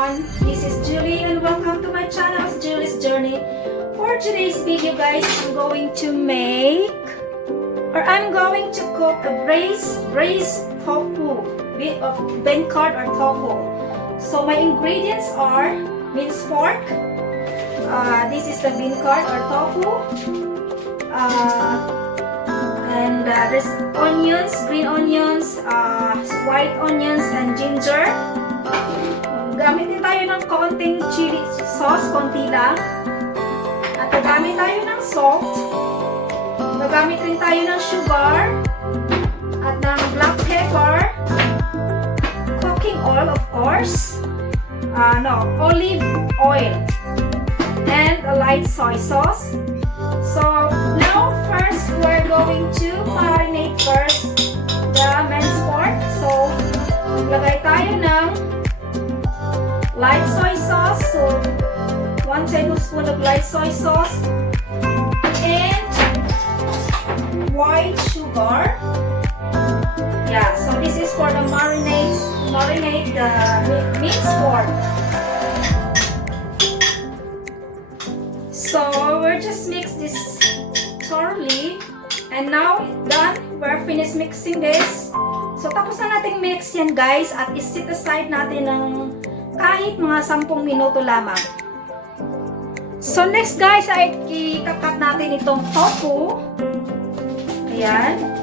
everyone, this is Julie and welcome to my channel, Julie's Journey. For today's video guys, I'm going to cook a braised tofu, bean curd or tofu. So my ingredients are minced pork, this is the bean curd or tofu, and there's onions, green onions, white onions, and ginger. Gamitin tayo ng konting chili sauce, konti lang. At gagamit tayo ng salt. Gagamit rin tayo ng sugar. At ng black pepper. Cooking oil, of course. Olive oil. And a light soy sauce. So, now first, we're going to marinate first the minced pork. So, lagay tayo ng light soy sauce. So, 1 tablespoon of light soy sauce. And white sugar. Yeah, so this is for the marinate the minced pork. So, we'll just mix this thoroughly. And now, done. We're finished mixing this. So, tapos na natin mix yan guys. At isit aside natin ng kahit mga 10 minuto lamang. So, next guys, ay ikakat natin itong tofu. Ayan.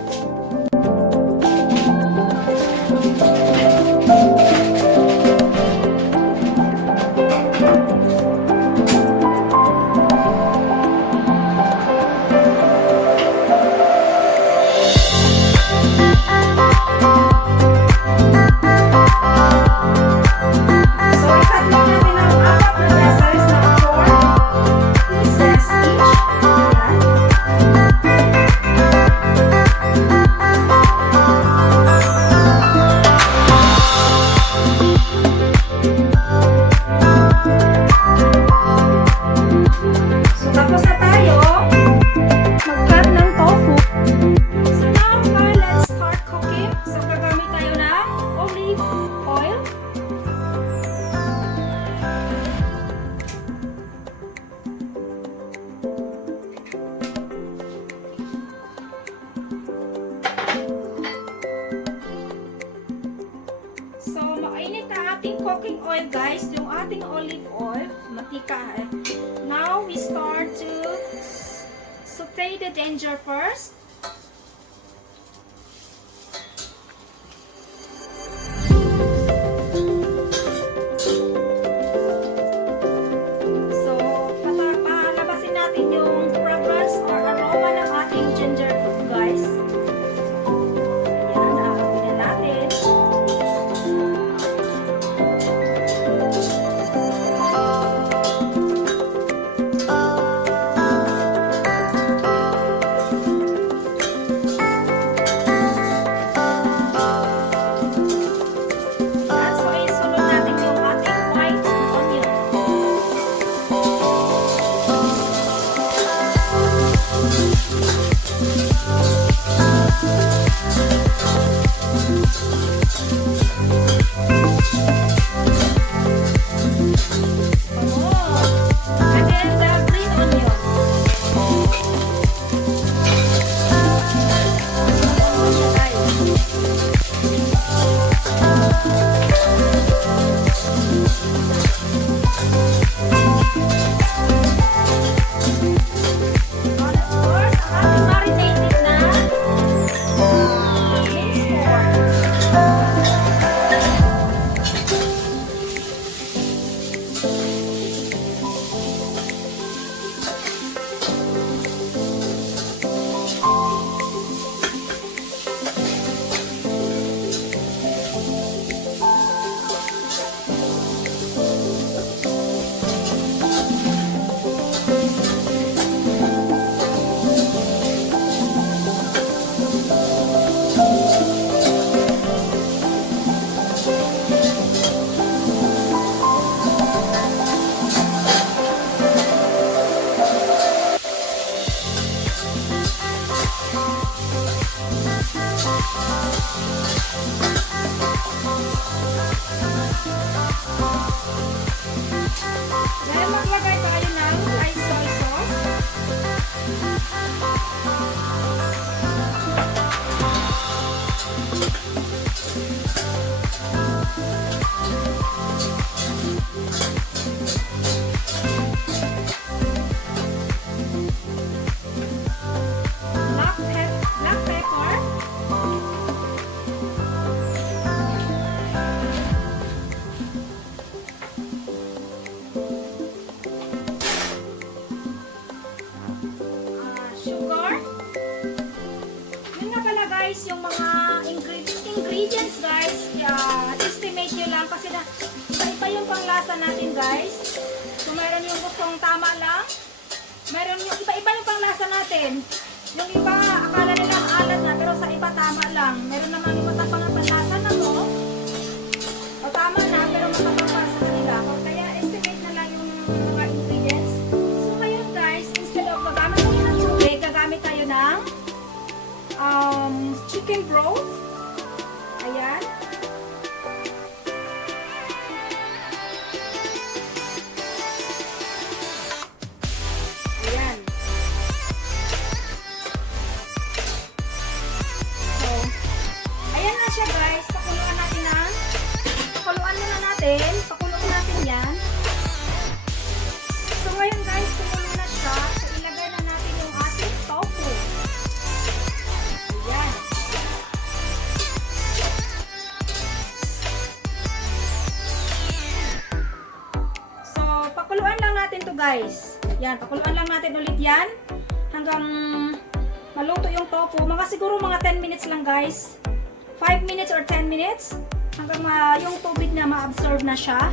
Cooking oil guys, yung ating olive oil, matika eh. Now we start to saute the ginger first. So, palabasin natin yung fragrance or aroma ng ating ginger food guys. Then maglagay tayo ng soy sauce. Black pepper. Sugar. Yun nga pala guys, yung mga ingredients guys, estimate nyo lang kasi na iba yung panglasa natin guys. So mayroon yung gustong tama lang, mayroon yung iba-iba yung panglasa natin. Yung iba akala nila alat na pero sa iba tama lang. Meron naman yung matapang na panlasa na mo o tama na pero matapang pa sa kanila. Kaya estimate na lang yung mga ingredients. So ngayon guys, instead of gagamit tayo ng tubig, gagamit tayo ng chicken broth. Ayan. Ayan. So, ayan na siya guys. Pakuluan natin muna natin. Pakuluan natin yan. So ngayon guys, kumulo na siya. So ilagay na natin yung ating tofu. Ayan. So, pakuluan lang natin to guys. Yan, pakuluan lang natin ulit yan. Hanggang maluto yung tofu. Siguro mga 10 minutes lang guys. 5 minutes or 10 minutes. Hanggang yung tubig na ma-absorb na siya.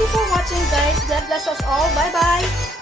you for watching, guys. God bless us all. Bye-bye!